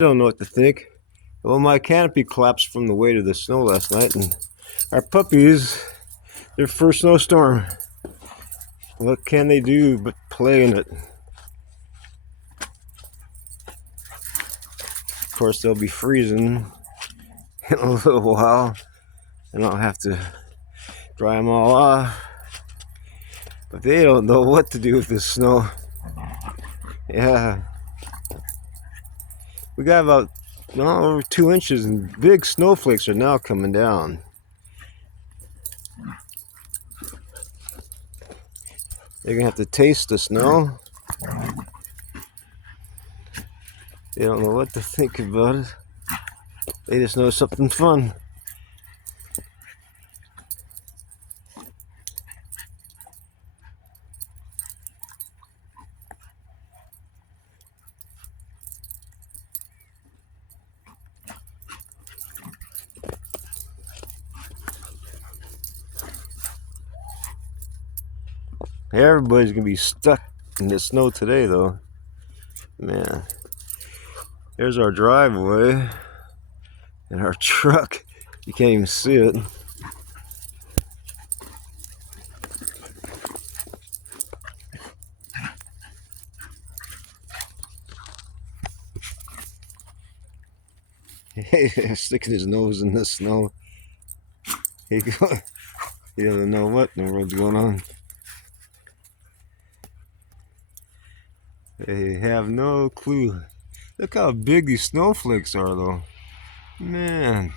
Don't know what to think. Well, my canopy collapsed from the weight of the snow last night, and our puppies, their first snowstorm. What can they do but play in it? Of course, they'll be freezing in a little while, and I'll have to dry them all off. But they don't know what to do with this snow. Yeah. We got about over 2 inches, and big snowflakes are now coming down. They're gonna have to taste the snow. They don't know what to think about it. They just know something fun. Everybody's gonna be stuck in the snow today, though. Man, there's our driveway and our truck. You can't even see it. Hey, sticking his nose in the snow. He doesn't know what in the world's going on. They have no clue. Look how big these snowflakes are, though. Man.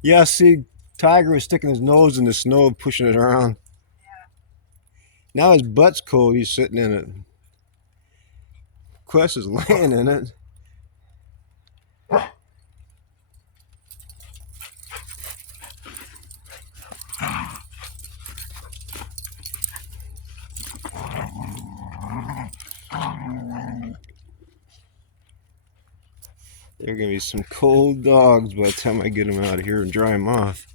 Yeah, see, Tiger was sticking his nose in the snow, pushing it around. Now his butt's cold, he's sitting in it. Quest is laying in it. They're gonna be some cold dogs by the time I get them out of here and dry them off.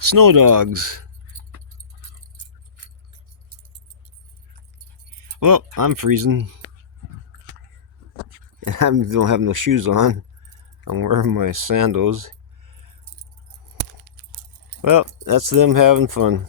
Snow dogs. Well, I'm freezing. And I don't have no shoes on. I'm wearing my sandals. Well, that's them having fun.